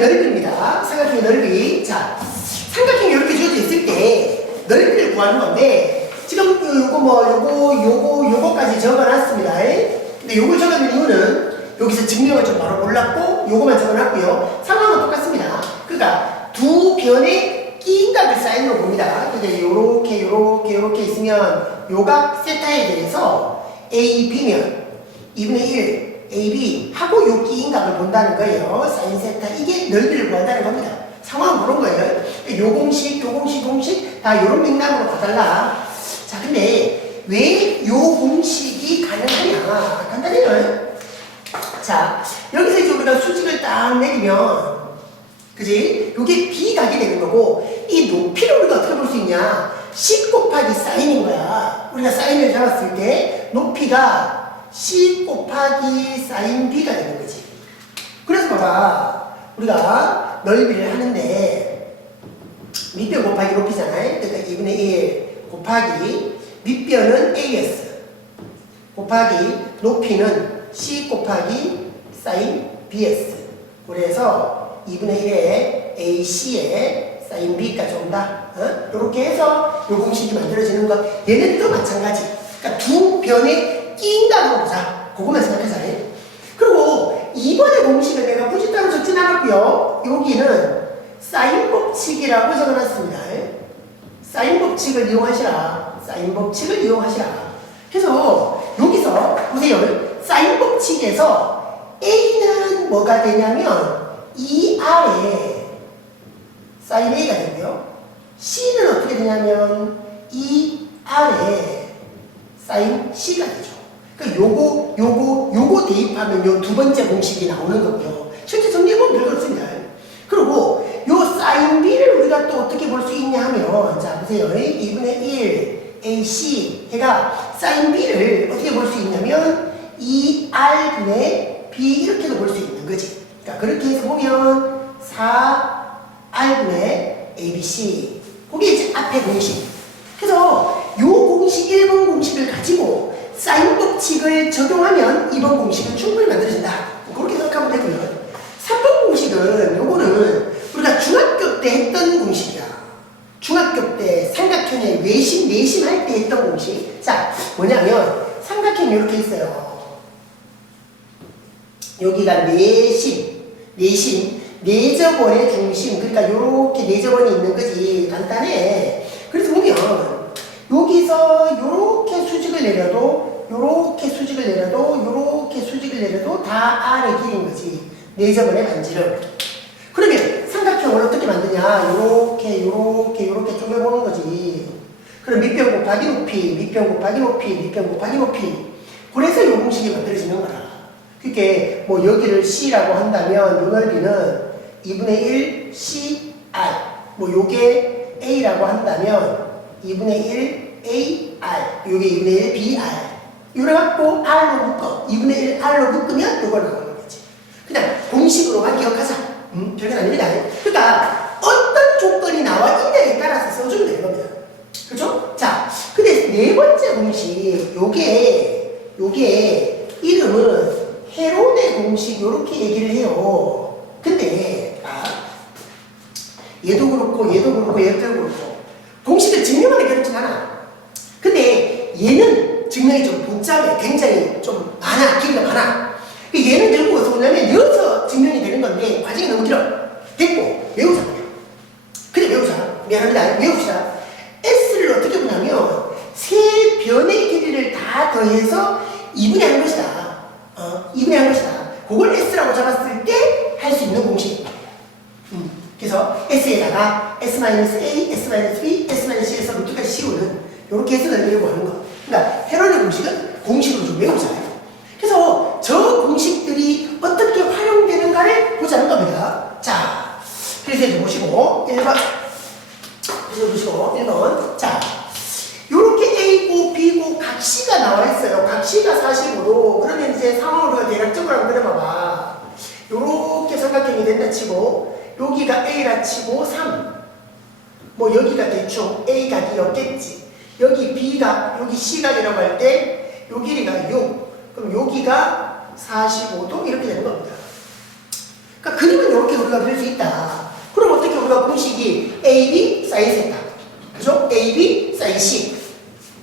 삼각형의 넓이입니다. 삼각형의 넓이. 자, 삼각형이 이렇게 주어져 있을 때 넓이를 구하는 건데 지금 요거까지 적어놨습니다. 근데 요걸 적어놓은 이유는 여기서 증명을 좀 바로 몰랐고 요거만 적어놨고요. 상황은 똑같습니다. 그러니까 두 변의 끼인각을 사인으로 봅니다. 근데 요렇게 있으면 요각 세타에 대해서 A, B면 2분의 1 AB 하고 요 끼인각을 본다는 거예요. 사인 세타. 이게 넓이를 구한다는 겁니다. 상황은 그런 거예요. 요 공식 다 요런 맥락으로 봐달라. 자, 근데 왜 요 공식이 가능하냐? 간단해요. 자, 여기서 이제 우리가 수직을 딱 내리면, 그지? 요게 B각이 되는 거고, 이 높이를 우리가 어떻게 볼 수 있냐? 10 곱하기 사인인 거야. 우리가 사인을 잡았을 때, 높이가 10 곱하기 사인 B가 되는 거지. 그래서 봐봐. 우리가 넓이를 하는데, 밑변 곱하기 높이잖아요. 그러니까 2분의 1 곱하기, 밑변은 AS. 곱하기, 높이는 C 곱하기 사인 BS. 그래서 2분의 1에 AC에 사인 B까지 온다. 이렇게 해서 이 공식이 만들어지는 것. 얘네들도 마찬가지. 그러니까 두 변의 끼인각으로 보자. 그것만 생각해서 해. 그리고 이번에 공식을 내가 굳이 따로 적진 않았고요. 여기는 사인 법칙이라고 적어놨습니다. 사인 법칙을 이용하시라. 사인 법칙을 이용하시라. 그래서 여기서 보세요. 사인 법칙에서 A는 뭐가 되냐면 2R에 사인 A가 되고요. C는 어떻게 되냐면 2R에 사인 C가 되죠. 그러니까 요거 대입하면 요 두 번째 공식이 나오는 거고요. 실제 정리해보면 별거없습니다. 그리고 요 사인 B를 우리가 또 어떻게 볼 수 있냐 하면, 자, 보세요. 2분의 1 AC 해가 사인 B를 어떻게 볼 수 있냐면 2R분의 B 이렇게도 볼 수 있는 거지. 그러니까 그렇게 해서 보면 4R분의 ABC. 그게 이제 앞에 공식. 그래서 요 공식 1번 공식을 가지고 사인 법칙을 적용하면 2번 공식은 충분히 만들어진다. 그렇게 생각하면 되고요. 3번 공식은 요거는 우리가 중학교 때 했던 공식이야. 중학교 때 삼각형의 외심, 내심 할 때 했던 공식. 자, 뭐냐면 삼각형이 이렇게 있어요. 여기가 내심, 내접원의 중심. 그러니까 이렇게 내접원이 있는 거지. 간단해. 그래서 보면 여기서 이렇게 수직을 내려도 다 R의 길인 거지. 내접원의 반지름. 그러면 삼각형을 어떻게 만드냐? 요렇게 쪼개보는 거지. 그럼 밑변 곱하기 높이. 그래서 요 공식이 만들어지는 거라. 그게 뭐 여기를 C라고 한다면 요 넓이는 2분의 1 CR. 뭐 요게 A라고 한다면 2분의 1 AR. 요게 2분의 1 BR. 요래 갖고 R로 묶어. 2분의 1 R로 묶으면 요걸 나오는 거지. 그냥 공식으로만 기억하자. 별건 아닙니다. 그러니까 어떤 조건이 나와 있냐에 따라서 써주면 되는 겁니다. 그렇죠? 자, 근데 네 번째 공식, 요게 이름은 헤론의 공식 요렇게 얘기를 해요. 근데 얘도 그렇고 공식을 증명하는 게 어렵진 않아. 근데 얘는 증명이 좀 복잡해. 굉장히 좀 많아. 길이가 많아. 얘는 들고 어디서 오냐면 여기서 증명이 되는 건데 과정이 너무 길어. 됐고 외우자. 그래 외우자. 미안합니다. 외웁시다. S를 어떻게 보냐면 세 변의 길이를 다 더해서 2분의 한 것이다. 2분의 한 것이다. 그걸 S라고 잡았을 때 할 수 있는 공식. 그래서 S에다가 S-A, S-B, S-C에서 루트까지 씌우는 이렇게 해서 넓이를 구하는 거. 그러니까 헤론의 공식은 공식으로 좀 외우잖아요. 그래서 저 공식들이 어떻게 활용되는가를 보자는 겁니다. 자, 그래서 이제 보시고 1번. 자, 요렇게 A고 B고 각시가 나와 있어요. 각시가 45도. 그러면 이제 상황으로 대략적으로 한번 그려봐봐. 요렇게 삼각형이 된다 치고 여기가 A라 치고 3. 뭐 여기가 대충 A각이었겠지. 여기 B각, 여기 C각이라고 할 때 요 길이가 6. 그럼 여기가 45도 이렇게 되는 겁니다. 그러니까 그림은 이렇게 우리가 그릴 수 있다. 그럼 어떻게 우리가 공식이 AB 사인 세타, 그죠? AB 사인 C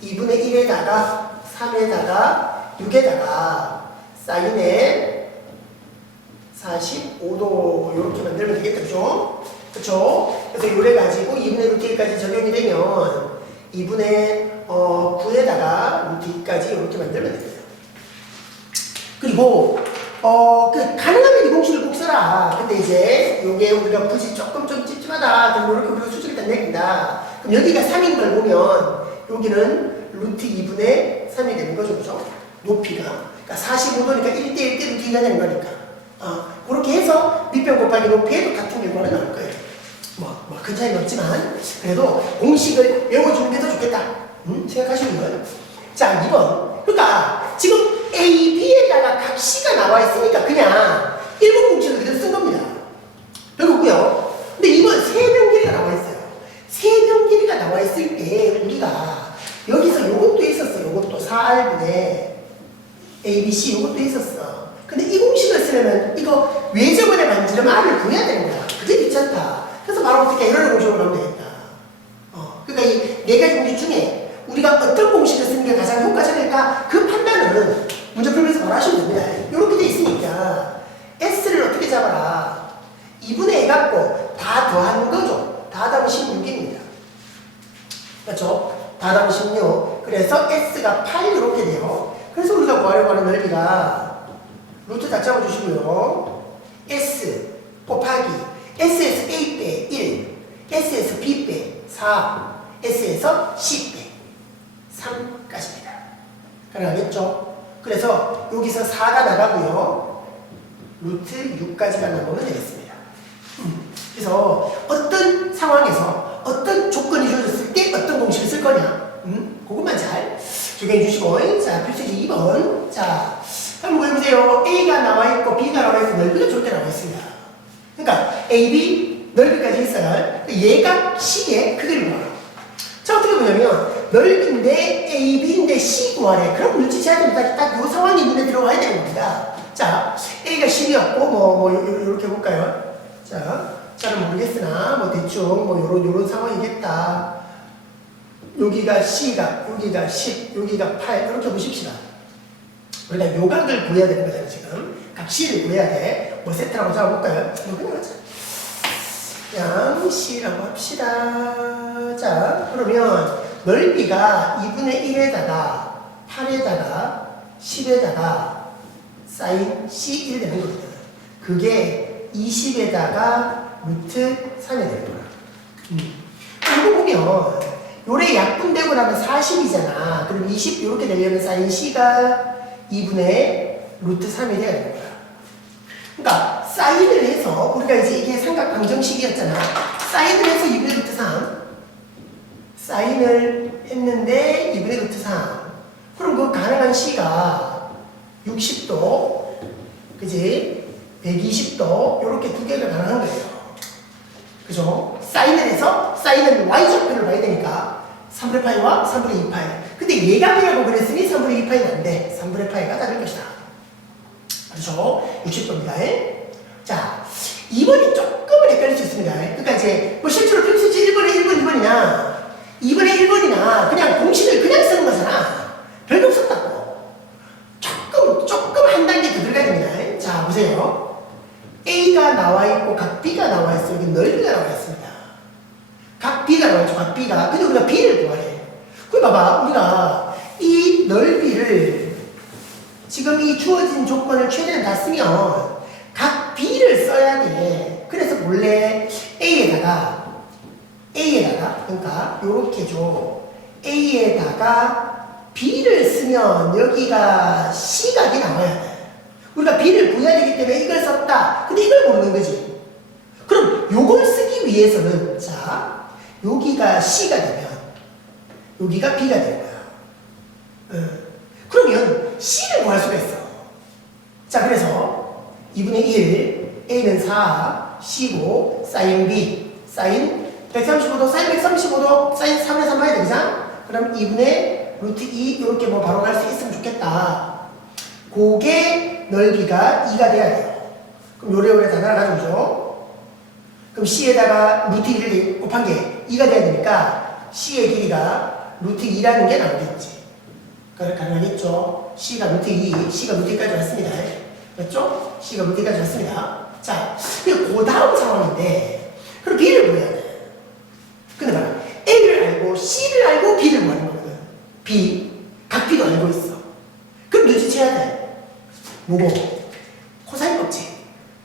2분의 1에다가 3에다가 6에다가 사인에 45도 이렇게 만들면 되겠다, 그죠? 그쵸? 그래서 요래 가지고 2분의 루트 1까지 적용이 되면 2분의 9에다가 루트 2까지 이렇게 만들면 됩니다. 그리고 가능하면 이 공식을 꼭 써라. 근데 이제 요게 우리가 굳이 조금 좀 찝찝하다. 그럼 이렇게 우리가 수직을 딱 내린다. 그럼 여기가 3인 걸 보면 여기는 루트 2분의 3이 되는 거죠, 그죠? 높이가. 그러니까 45도니까 1대1대 루트 2가 되는 거니까. 그렇게 해서 밑변 곱하기 높이에도 같은 결과가 나올 거예요. 큰 차이는 없지만, 그래도 공식을 외워주는 게 더 좋겠다. 생각하시는 거예요. 자, 2번. 그러니까, 지금 A, B에다가 각 C가 나와 있으니까 그냥 1번 공식을 그대로 쓴 겁니다. 별거고요. 근데 2번 세변 길이가 나와 있어요. 세변 길이가 나와 있을 때, 우리가 여기서 요것도 있었어. 요것도 4R분의 A, B, C 요것도 있었어. 근데 이 공식을 쓰려면 이거 외접원에 만지려면 R을 구해야 되는 거야. 그게 귀찮다. 그래서 바로 어떻게 에러를 공식으로 하면 되겠다. 그러니까 이 네 가지 공식 중에 우리가 어떤 공식을 쓰는 게 가장 효과적일까? 그 판단은 문제 풀면서 바로 하시면 됩니다. 이렇게 돼 있으니까 S를 어떻게 잡아라? 2분의 에 갖고 다 더하는 거죠. 다 더하면 16입니다. 그렇죠? 다 더하면 16. 그래서 S가 8 이렇게 돼요. 그래서 우리가 구하려고 하는 넓이가 루트 다 잡아주시고요. S 곱하기 S에서 A 빼 1, S에서 B 빼 4, S에서 C 빼 3까지입니다. 가능하겠죠? 그래서 여기서 4가 나가고요. 루트 6까지가 나오면 되겠습니다. 그래서 어떤 상황에서 어떤 조건이 주어졌을 때 어떤 공식을 쓸 거냐, 그것만 잘 적용해 주시고. 자, 필수지 2번. 자, 한번 보여보세요. A가 나와 있고 B가 나와 있고 넓이가 저렇게 나와 있습니다. 그러니까 AB 넓이까지 있어요. 얘가 C의 크기를 구하라. 자, 어떻게 보냐면 넓이인데 AB인데 C 구하래. 그럼 눈치채야 됩니다. 딱 이 상황이 눈에 들어와야 되는 겁니다. 자, A가 10이었고 이렇게 볼까요? 자, 잘은 모르겠으나 대충 요런 상황이겠다. 여기가 C가, 여기가 10, 여기가 8 이렇게 보십시다. 우리가 요각을 구해야 되는 거잖아요, 지금. 각 C를 구해야 돼. 세트라고 잡아볼까요? 그냥 하자. 그냥 C라고 합시다. 자, 그러면 넓이가 2분의 1에다가 8에다가 10에다가 사인 C1 되는 거거든. 그게 20에다가 루트 3이 되는 거야. 이거 보면 요래 약분되고 나면 40이잖아. 그럼 20 이렇게 되려면 사인 C가 2분의 루트 3이 돼야 되는 거야. 그러니까 사인을 해서 우리가 이제 이게 삼각방정식이었잖아. 사인을 해서 2분의 루트 3 사인을 했는데 2분의 루트 3 그럼 그 가능한 C가 60도 그지? 120도 이렇게 두 개가 가능한 거예요. 그죠? 사인을 해서 사인은 Y좌표를 봐야 되니까 3분의 파이와 3분의 2파이. 근데 얘가 B라고 그랬으니 3분의 2파이는 안 돼. 3분의 파이가 다를 것이다. 그렇죠? 60도입니다. 자, 2번이 조금은 헷갈릴 수 있습니다. 그러니까 이제 실제로 필수지 1번에 1번, 2번이나 2번에 1번이나 그냥 공식을 그냥 쓰는 거잖아. 별거 없었다고. 조금 한 단계 더 들어가야 됩니다. 자, 보세요. A가 나와 있고 각 B가 나와 있어요. 여기 넓이가 나와 있습니다. 각 B가 나와 있죠. 각 B가. 근데 우리가 B를 구하래. 그럼 봐봐. 우리가 이 넓이를 지금 이 주어진 조건을 최대한 다 쓰면 각 B를 써야 돼. 그래서 원래 A에다가 그러니까 요렇게 줘. A에다가 B를 쓰면 여기가 C각이 나와야 돼. 우리가 B를 구해야 되기 때문에 이걸 썼다. 근데 이걸 모르는 거지. 그럼 요걸 쓰기 위해서는 자, 여기가 C가 되면 여기가 B가 되는 거야. 그러면 C를 구할 수가 있어. 자, 그래서 2분의 1, A는 4, C고, 사인 B, 사인 135도, 사인 135도, 사인 3의 3 봐야 되겠죠? 그럼 2분의 루트 2, 이렇게 바로 갈 수 있으면 좋겠다. 그게 넓이가 2가 돼야 돼요. 그럼 요래 다 날아가죠. 그럼 C에다가 루트 1을 곱한 게 2가 돼야 되니까 C의 길이가 루트 2라는 게 나오겠지. 가능하겠죠. C가 루트 2, C가 루트 2까지 왔습니다. 맞죠? C가 루트 2까지 왔습니다. 자, 그 다음 상황인데, 그럼 B를 구해야 돼. 근데 봐라. A를 알고, C를 알고, B를 구하는 거거든. B. 각 B도 알고 있어. 그럼 눈치채야 돼. 뭐고? 코사인 법칙.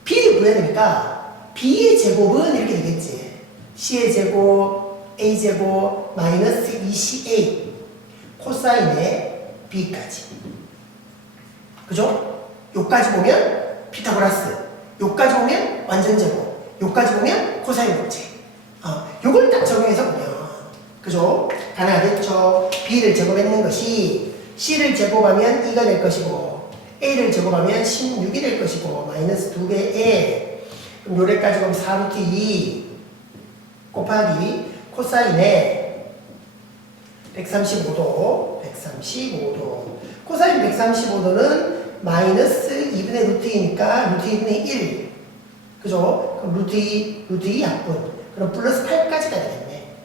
B를 구해야 되니까, B의 제곱은 이렇게 되겠지. C의 제곱, A 제곱, 마이너스 2CA. 코사인의 B까지. 그죠? 요까지 보면 피타고라스. 요까지 보면 완전 제곱. 요까지 보면 코사인 법칙. 요걸 딱 적용해서 보면. 그죠? 가능하겠죠? B를 제곱했는 것이 C를 제곱하면 2가 될 것이고, A를 제곱하면 16이 될 것이고, 마이너스 2배에, 그럼 요래까지 보면 4루트 2 곱하기 코사인의 135도, 135도. 코사인 135도는 마이너스 2분의 루트 2니까 루트 2분의 1. 그죠? 그럼 루트 2 약분. 그럼 플러스 8까지가 되겠네.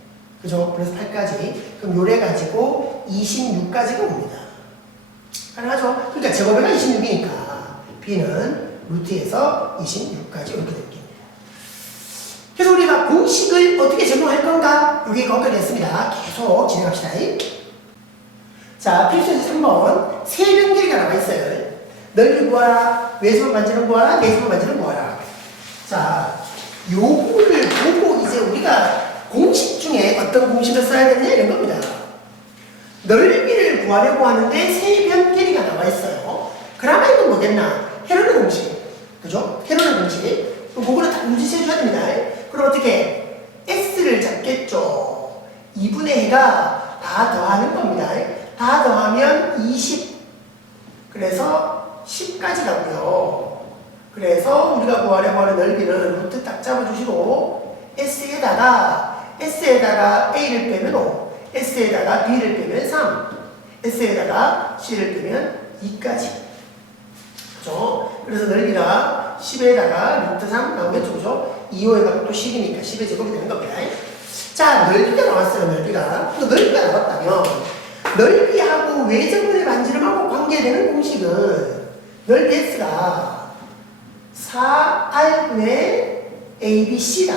그죠? 플러스 8까지. 그럼 요래 가지고 26까지가 옵니다. 가능하죠? 그러니까 제곱해가 26이니까 B는 루트에서 26까지 이렇게 됩니다. 그래서 우리가 공식을 어떻게 적용할 건가? 이게 거기까지 됐습니다. 계속 진행합시다. 자, 필수에서 3번. 세변 길이가 나와 있어요. 넓이 구하라, 외접은 반지름 구하라, 내접은 반지름 구하라. 자, 요거를 보고 이제 우리가 공식 중에 어떤 공식을 써야 되느냐 이런 겁니다. 넓이를 구하려고 하는데 세변 길이가 나와 있어요. 그러면 이건 뭐겠나? 헤르는 공식. 그죠? 헤르는 공식. 그럼 그거는 다 문제시해 줘야 됩니다. 그럼 어떻게? S를 잡겠죠. 2분의 해가 다 더하는 겁니다. 다 더하면 20. 그래서 10까지 가고요. 그래서 우리가 구하려고 하는 넓이는 루트 딱 잡아주시고 S에다가 A를 빼면 5, S에다가 B를 빼면 3, S에다가 C를 빼면 2까지. 그죠? 그래서 넓이가 10에다가 루트 3 나오겠죠. 그죠? 2호에다가 또 10이니까 10의 제곱이 되는 겁니다. 자, 넓이가 나왔어요. 넓이가 나왔다면 넓이하고 외접분의 반지름하고 관계되는 공식은 넓이 S가 4R분의 ABC다.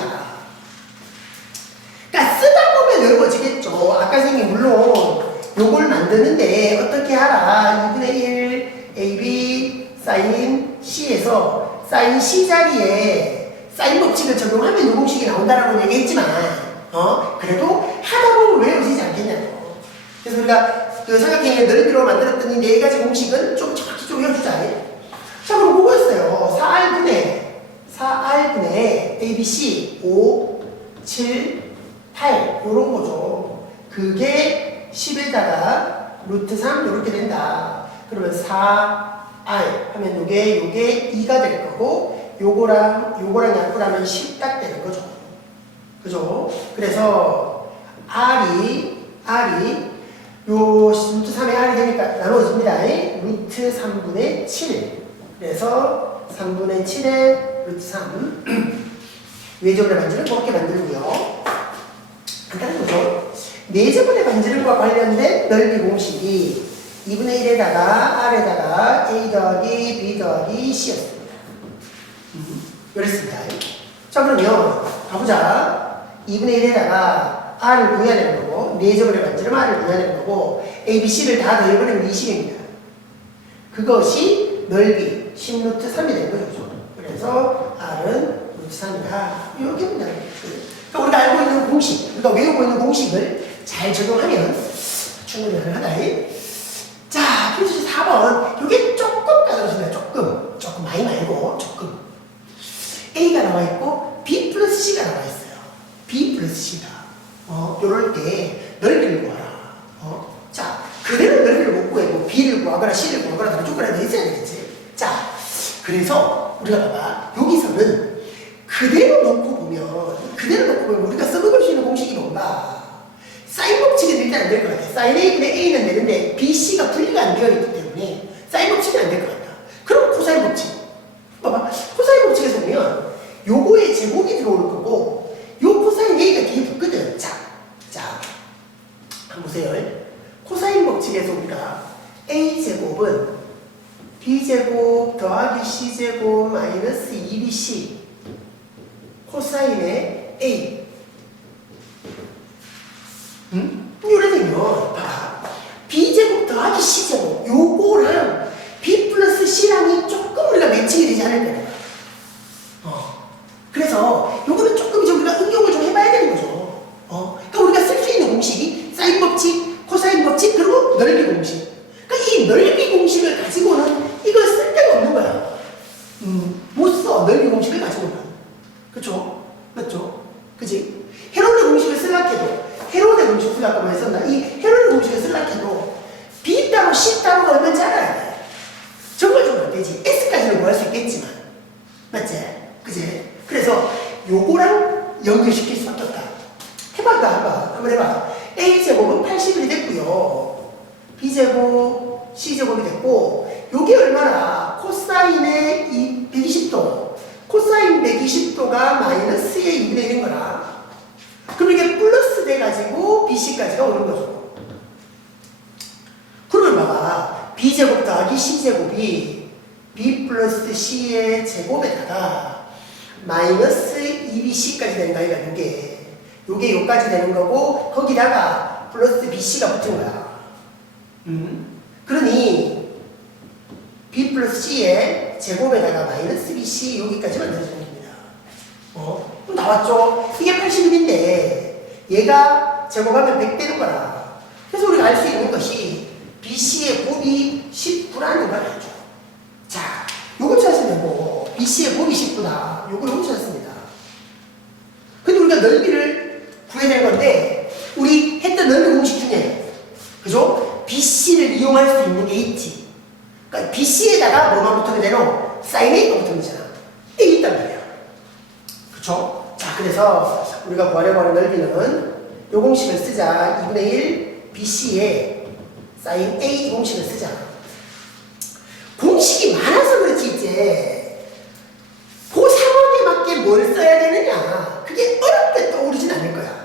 그러니까 쓰다 보면 넓어지겠죠. 아까 선생님 물론 요걸 만드는데 어떻게 하라. 2분의 1 AB 사인 C에서 사인 C 자리에 사인 법칙을 적용하면 이 공식이 나온다라고 얘기했지만 그래도 하다 보면 외워지지 않겠냐고. 그래서 우리가 그 삼각형의 넓이로 만들었던 이 네 가지 공식은 좀 정확히 좀 외워주자. 자, 그럼 뭐였어요? 4R분의 ABC 5, 7, 8 요런 거죠. 그게 10에다가 루트 3 요렇게 된다. 그러면 4R 하면 요게 2가 될 거고 요거랑 약분하면 10 딱 되는 거죠. 그죠? 그래서 R이 요 루트 3의 R이 되니까 나눠집니다. 루트 3분의 7. 그래서 3분의 7의 루트 3. 외접분의 반지름 그렇게 만들고요. 간단한 거죠. 내접분의 반지름과 관련된 넓이 공식이 2분의 1에다가 R에다가 A 더하기 B 더하기 C였습니다. 이랬습니다. 자, 그러면 가보자. 2분의 1에다가 R을 구해야 되는 거고, 내접분의 반지름 R을 구해야 되는 거고, A, B, C를 다 더해버리면 20입니다. 그것이 넓이 10루트 3이 되는 거죠. 그래서 R은 루트 3이다. 이렇게 합니다. 그러니까 우리가 알고 있는 공식, 우리가 외우고 있는 공식을 잘 적용하면 충분히 가능하다. 자, 필수 4번. 이게 조금 까다롭습니다. 조금 많이 말고 조금. A가 나와 있고 B 플러스 C가 나와 있어요. B 플러스 C가. 요럴 때 넓이를 구하라. 자, 그대로 넓이를 못 구해도 B를 구하거나 C를 구하거나 다른 조건이 돼 있어야 되겠지. 자, 그래서 우리가 봐봐. 여기서는 그대로 놓고 보면 우리가 써먹을 수 있는 공식이 뭔가? 사인 법칙은 일단 안 될 것 같아. 사인 A분의 A는 되는데 B, C가 분리가 안 되어 있기 때문에 사인 법칙은 안 될 것 같다. 그럼 코사인 법칙. 봐봐. 코사인 법칙에서 제곱이 들어올 거고 요 코사인 A가 뒤에 붙거든. 자, 한번 보세요. 코사인 법칙에서 우리가 A제곱은 B제곱 더하기 C제곱 마이너스 2BC 코사인의 A. 이러면 봐봐. B제곱 더하기 C제곱 요거랑 B 플러스 C랑이 조금 우리가 매칭이 되지 않을까. 그래서 요거는 조금 이제 우리가 응용을 좀 해봐야 되는 거죠. 그러니까 우리가 쓸 수 있는 공식이 사인 법칙, 코사인 법칙, 그리고 넓이 공식. 그러니까 이 넓이 공식을 가지고는 이걸 쓸 데가 없는 거야. 못 써, 넓이 공식을 가지고는. 그쵸? 맞죠? 그지? 헤론의 공식을 쓰려고 해도, 헤론의 공식을 쓰려고 했었나? 이 헤론의 공식을 쓰려고 해도 B 따로 C 따로가 얼마인지 알아야 돼. 정말 좀 안 되지. S까지는 구할 수 있겠지만. 맞지? 그지? 그래서 요거랑 연결시킬 수밖에 없다. 해봐. 한번 해봐. A제곱은 80이 됐고요. B제곱, C제곱이 됐고, 요게 얼마나? 코사인의 120도. 코사인 120도가 마이너스의 2분의 1인 거라. 그럼 이게 플러스 돼가지고 BC까지가 오는 거죠. 그러면 봐봐. B제곱 더하기 C제곱이 B 플러스 C의 제곱에다가 마이너스 2BC까지 된다. 요게 요까지 되는 거고, 거기다가 플러스 BC가 붙은 거야. 그러니 B 플러스 C의 제곱에다가 마이너스 BC 여기까지 만들어주는 겁니다. 그럼 나왔죠? 이게 81인데 얘가 제곱하면 100 되는 거라. 그래서 우리가 알 수 있는 것이 BC의 곱이 19라는 걸 알죠. 자, 요거 찾으면 되고 BC의 곱이 19다. 요걸 찾았습니다. 근데 우리가 넓이를 구해낸 건데 우리 했던 넓이 공식 중에 그죠? BC를 이용할 수 있는 게 있지. 그러니까 BC에다가 뭐만 붙으면 되노? 사인 A가 붙으면 되잖아. A 있단 말이야. 그쵸? 자, 그래서 우리가 구하려고 하는 넓이는 요 공식을 쓰자. 2분의 1 BC에 사인 A 공식을 쓰자. 공식이 많아서 그렇지 이제 그 상황에 맞게 뭘 써야 되느냐 그게 어렵게 떠오르진 않을 거야.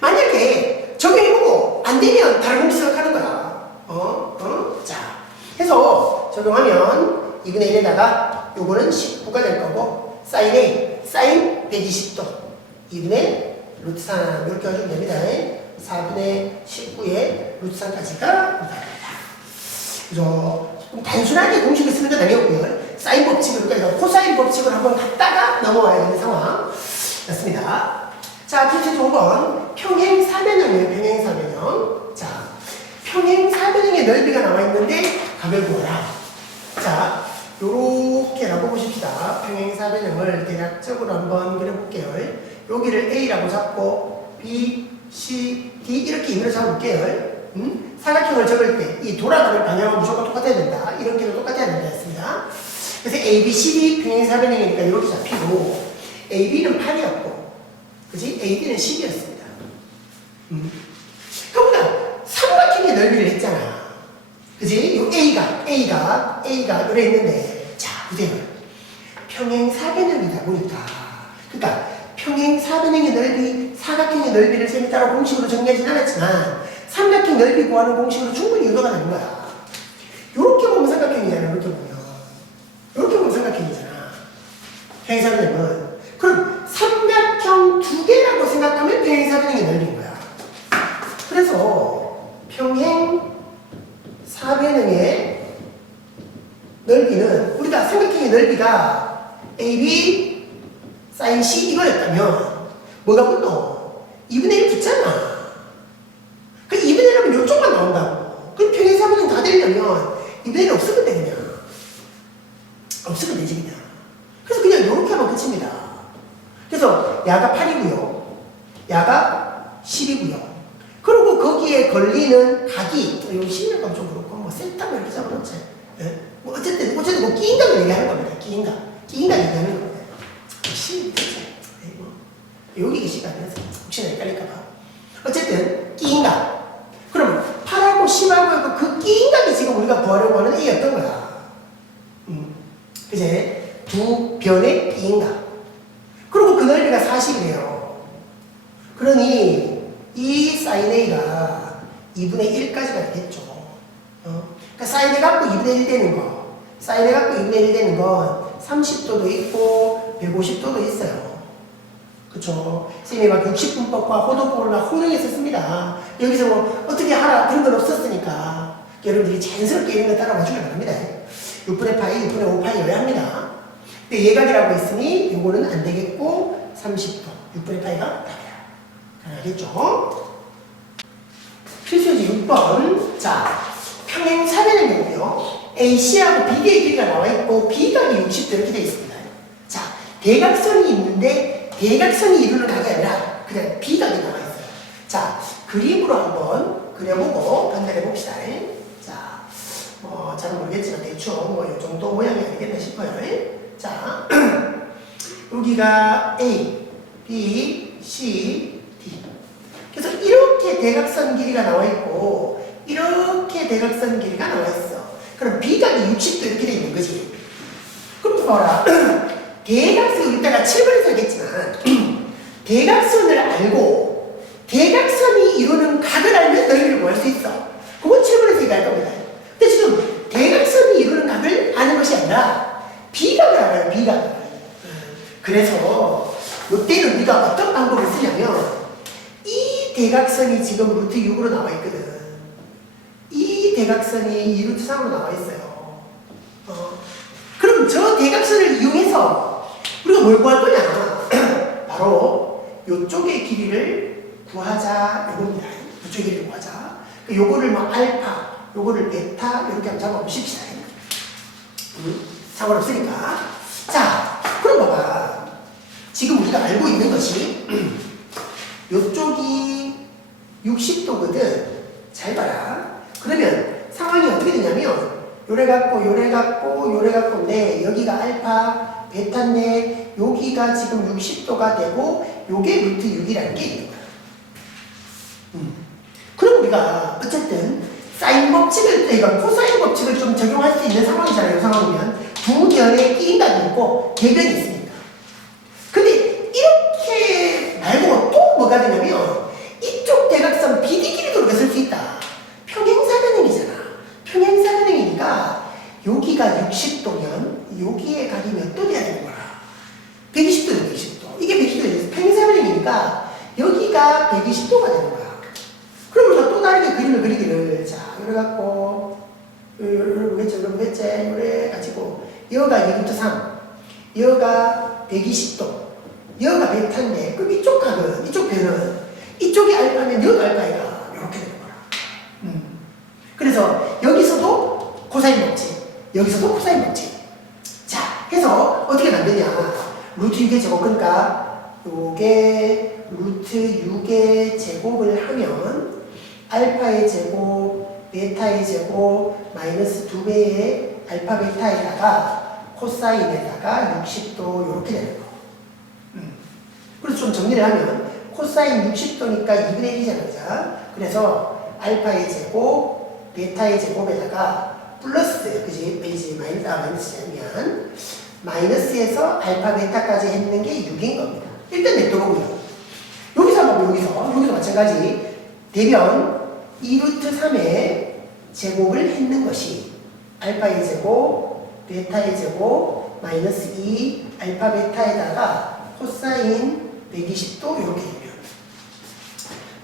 만약에 적용해보고 안 되면 다른 공식 생각하는 거야. 자, 해서 적용하면 2분의 1에다가 요거는 19가 될 거고 사인 A, 사인 120도 2분의 루트 3 이렇게 해주면 됩니다. 4분의 19에 루트 3까지가 나옵니다. 그죠? 단순하게 공식을 쓰는 건 아니었고요. 사인 법칙을, 그러니까 코사인 법칙을 한번 갖다가 넘어와야 되는 상황이었습니다. 자, 문제 5번. 평행사변형이에요. 평행사변형. 자, 평행사변형의 넓이가 나와 있는데 값을 구하라. 자, 요렇게라고 보십시다. 평행사변형을 대략적으로 한번 그려볼게요. 여기를 A라고 잡고 B, C, D 이렇게 임의로 잡아볼게요. 사각형을 적을 때 이 돌아가는 방향은 무조건 똑같아야 된다. 이렇게도 똑같아야 된다 했습니다. 그래서 A, B, C, D 평행사변형이니까 이렇게 잡히고 AB는 8이었고 그지? AB는 10이었습니다. 그러니까 삼각형의 넓이를 했잖아. 그지? 요 A가 이래 있는데 자, 보세요. 평행사변형이다 보니까 그러니까 평행사변형의 넓이, 사각형의 넓이를 셈에 따라 공식으로 정리하진 않았지만 삼각형 넓이 구하는 공식으로 충분히 유도가 되는 거야. 요렇게 보면 삼각형이잖아. 요렇게 보면 삼각형이잖아. 평행사변형은. 그럼 삼각형 두 개라고 생각하면 평행사변형의 넓이인 거야. 그래서 평행사변형의 넓이는 우리가 삼각형의 넓이가 AB 사인 C 이거였다면 뭐가 붙노? 2분의 1 붙잖아. 그 2분의 1 하면 요쪽만 나온다고. 그럼 평행사변형 다 되려면 2분의 1 없으면 돼 그냥. 없으면 되지 그냥. 그래서 그냥 요렇게 하면 끝입니다. 그래서 야가 8이고요. 야가 10이고요. 그리고 거기에 걸리는 각이 또 여기 10이라고 좀 그렇고 뭐 센터만 이렇게 잡아놓지. 네? 뭐 어쨌든 뭐 끼인각을 얘기하는 겁니다. 끼인각 얘기하는 겁니다. 10이 되지. 여기 계시가 아니라서 혹시나 헷갈릴까봐. 어쨌든 끼인각. 그럼 8하고 10하고 그 끼인각이 지금 우리가 구하려고 하는 A였던 거야. 그제 두 변의 끼인각. L가 40이래요. 그러니 이 sin A가 2분의 1까지가 되겠죠. 그러니까 sin A 갖고 2분의 1 되는 거, sin A 갖고 2분의 1 되는 건 30도도 있고 150도도 있어요. 그쵸? 선생님이 막 60분법과 호도법을 막 혼용했었습니다. 여기서 뭐 어떻게 하라 그런 건 없었으니까 여러분들이 자연스럽게 이런 거 따라와 주길 바랍니다. 6분의 파이, 6분의 5파이여야 합니다. 근데 예각이라고 했으니 요거는 안 되겠고 30도, 6분의 파이가 답이야. 알겠죠? 필수요지 6번. 자, 평행사변의 경우요. AC하고 BD의 길이가 나와 있고 B각이 60도 이렇게 되어 있습니다. 자, 대각선이 있는데 대각선이 이루는 각이 아니라 그냥 B각이 나와 있어요. 자, 그림으로 한번 그려보고 판단해 봅시다. 자, 잘 모르겠지만 대충 이 정도 모양이 되겠다 싶어요. 자, 여기가 A, B, C, D. 그래서 이렇게 대각선 길이가 나와 있고 이렇게 대각선 길이가 나와 있어. 그럼 B각이 60도 이렇게 돼 있는 거지. 그럼 봐라. 대각선 이따가 7번에서 하겠지만 대각선을 알고 대각선이 이루는 각을 알면 너희를 구할 수 있어. 그건 7번에서 얘기할 겁니다. 근데 지금 대각선이 이루는 각을 아는 것이 아니라 B각을 알아요. B각을. 그래서 이때는 우리가 어떤 방법을 쓰냐면 이 대각선이 지금 루트 6으로 나와 있거든. 이 대각선이 2루트 3으로 나와 있어요. 그럼 저 대각선을 이용해서 우리가 뭘 구할 거냐? 바로 이쪽의 길이를 구하자 이겁니다. 이쪽의 길이를 구하자. 요거를 뭐 알파, 요거를 베타 이렇게 한번 잡아보십시다. 상관없으니까. 자, 그럼 봐봐. 지금 우리가 알고 있는 것이 요쪽이 60도거든. 잘 봐라. 그러면 상황이 어떻게 되냐면 요래 갖고 요래 갖고 요래 갖고인데 여기가 알파 베타인데 여기가 지금 60도가 되고 요게 루트 6이라는 게 있는 거야. 그럼 우리가 어쨌든 사인 법칙을 그러니까 코사인 법칙을 좀 적용할 수 있는 상황이잖아요. 이 상황이면 두 변에 끼인각이 있고 대변이 있으니까. 근데 이렇게 말고 또 뭐가 되냐면 이쪽 대각선 BD 길이도 우리가 쓸 수 있다. 평행사변형이잖아. 평행사변형이니까 여기가 60도면 여기에 각이 몇 도 돼야 되는 거야? 120도죠. 120도. 이게 120도예요. 평행사변형이니까 여기가 120도가 되는 거야. 그럼 우리가 또 다르게 그림을 그리기를 자 요래 갖고 요래 가지고 여가 2루트 3 여가 120도 여가 베타인데 그럼 이쪽 각은 이쪽 변은 이쪽이 알파면 여가 알파가 이렇게 되는 거야. 그래서 여기서도 코사인 법칙 여기서도 코사인 법칙. 자 해서 어떻게 만드냐 루트 6의 제곱 그러니까 요게 루트 6의 제곱을 하면 알파의 제곱, 베타의 제곱, 마이너스 2배의 알파 베타에다가 코사인에다가 60도 이렇게 되는 거. 그래서 좀 정리를 하면 코사인 60도니까 2분의 1이잖아. 그죠? 그래서 알파의 제곱, 베타의 제곱에다가 플러스, 그지? 베이지 마이너스면 마이너스에서 알파 베타까지 했는 게 6인 겁니다. 일단 냅둬보고요. 여기서 한번 여기서 마찬가지 대변 2루트 3의 제곱을 했는 것이 알파의 제곱, 베타의 제곱, 마이너스 2 알파 베타에다가 코사인 120도 이렇게 되면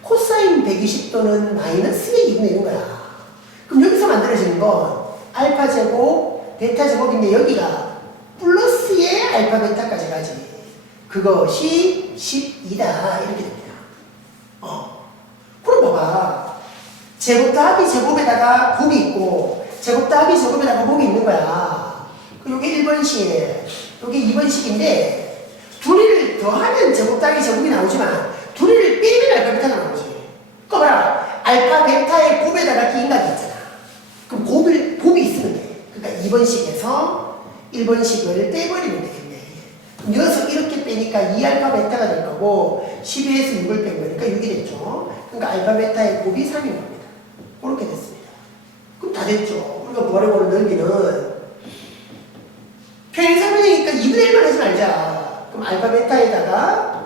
코사인 120도는 마이너스의 2분의 1인 거야. 그럼 여기서 만들어지는 건 알파 제곱, 베타 제곱인데 여기가 플러스의 알파 베타까지 가지. 그것이 12다 이렇게 됩니다. 그럼 봐봐. 제곱 더하기 제곱에다가 곱이 있고 제곱 더하기 제곱에다가 곱이 있는 거야. 요게 1번식, 요게 2번식인데 둘이를 더하면 제곱 더하기 제곱이 나오지만 둘이를 빼면 알파 베타가 나오지. 그거 봐라. 알파 베타의 곱에다가 끼인각이 있잖아. 그럼 곱이 있으면 돼. 그러니까 2번식에서 1번식을 빼버리면 되겠네. 그럼 여기서 이렇게 빼니까 2알파 베타가 될 거고 12에서 6을 뺀 거니까 6이 됐죠. 그러니까 알파 베타의 곱이 3인 겁니다. 그렇게 됐습니다. 그럼 다 됐죠. 우리가 구하려고 하는 넓이는 평행사변이니까 2분의 1만 하지 말자. 그럼 알파 베타에다가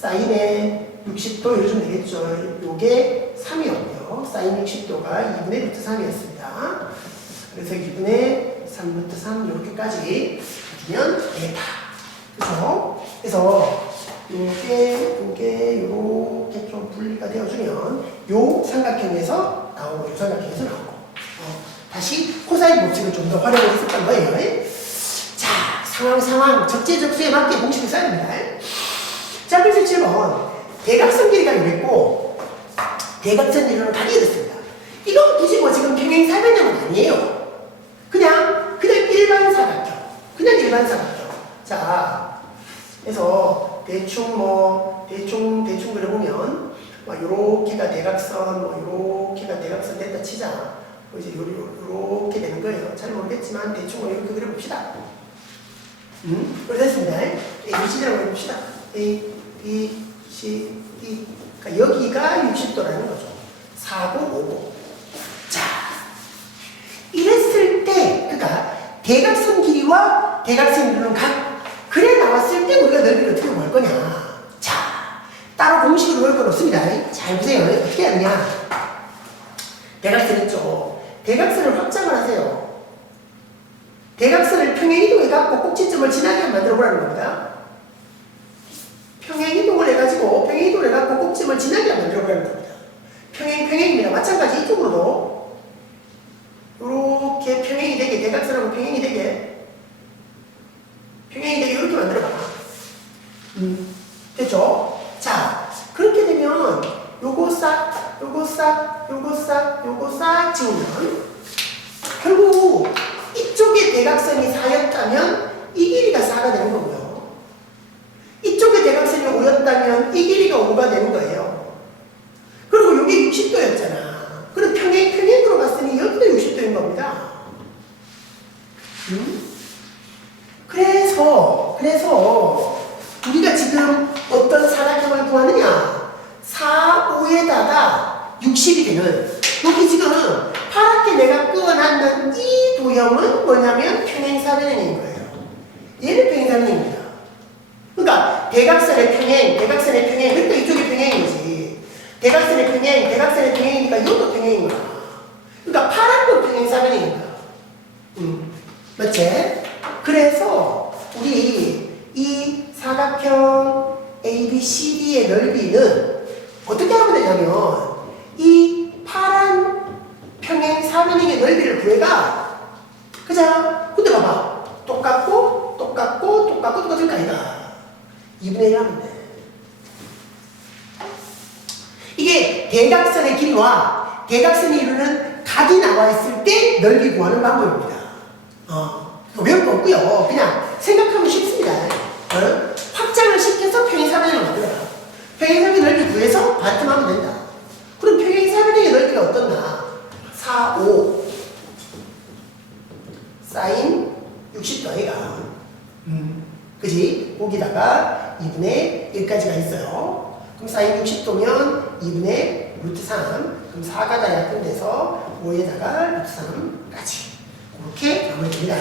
사인의 60도 요즘 되겠죠. 요게 3이었고요. 사인 60도가 2분의 루트 3이었습니다. 그래서 2분의 3 루트 3 이렇게까지 주면 되겠다. 그죠? 그래서 요게 요렇게 좀 분리가 되어주면 요 삼각형에서 나오고 요 삼각형에서 나오고 다시 코사인 법칙을 좀 더 활용을 했었던 거예요. 자, 상황 적재적소에 맞게 공식을 써야 됩니다. 자, 그래서 7번 대각선 길이가 이랬고 대각선 이론은 각이 이렇습니다. 이건 굳이 뭐 지금 평행 사변형은 아니에요. 그냥 일반 사각형. 그냥 일반 사각형. 자, 그래서 대충 그려보면 요렇게가 대각선, 요렇게가 대각선 됐다 치자. 이제 요렇게 되는 거예요. 잘 모르겠지만 대충 이렇게 그려봅시다. 그래서 됐습니다. ABC라고 해봅시다. A, B, C, D. 그러니까 여기가 60도라는 거죠. 4고 5고. 자, 이랬을 때, 그러니까 대각선 길이와 대각선 길이는 각. 그래 나왔을 때 우리가 넓이를 어떻게 구할 거냐. 자, 따로 공식으로 넣을 건 없습니다. 잘 보세요. 어떻게 하느냐. 대각선 있죠. 대각선을 확장을 하세요. 대각선을 평행이동 해갖고 꼭지점을 지나게 만들어보라는 겁니다. 평행이동을 해가지고 평행이동을 해갖고 꼭지점을 지나게 만들어보라는 겁니다. 평행입니다. 마찬가지 이쪽으로도 이렇게 평행이 되게 대각선하고 평행이 되게 이렇게 만들어봐. 됐죠? 자, 그렇게 되면 요거 싹 지우면 결국 이쪽에 대각선이 4였다면 이 길이가 4가 되는 거고요. 이쪽에 대각선이 5였다면 이 길이가 5가 되는 거예요. 그리고 여기 60도였잖아. 그럼 평행으로 봤으니 여기도 60도인 겁니다. 그래서 우리가 지금 어떤 사각형을 구하느냐? 4, 5에다가 60이 되는 여기 지금 파랗게 내가 끄어놨는 이 도형은 뭐냐면 평행사변형인 거예요. 얘는 평행사변형입니다. 그러니까 대각선의 평행, 그러니까 이쪽이 평행이지. 대각선의 평행이니까 이것도 평행인 거야. 그러니까 파란 건 평행사변형인 거야. 맞지? 그래서 우리 이 사각형 ABCD의 넓이는 어떻게 하면 되냐면 이 파란 평행 사변형의 넓이를 구해가. 그죠? 근데 봐봐. 똑같은 거 아니다. 2분의 1 하면 돼. 이게 대각선의 길이와 대각선이 이루는 각이 나와 있을 때 넓이 구하는 방법입니다. 외울 거 없고요. 그냥 생각하면 쉽습니다. 확장을 시켜서 평행사변형을 만들어라. 평행사변의 넓이 구해서 반틈하면 된다. 그럼 평행사변형의 넓이가 어떻나? 4, 5 사인 60도 아이가. 그지? 거기다가 2분의 1까지가 있어요. 그럼 사인 60도면 2분의 루트 3. 그럼 4가 다 약분돼서 5에다가 루트 3까지. 이렇게 마무리 됩니다.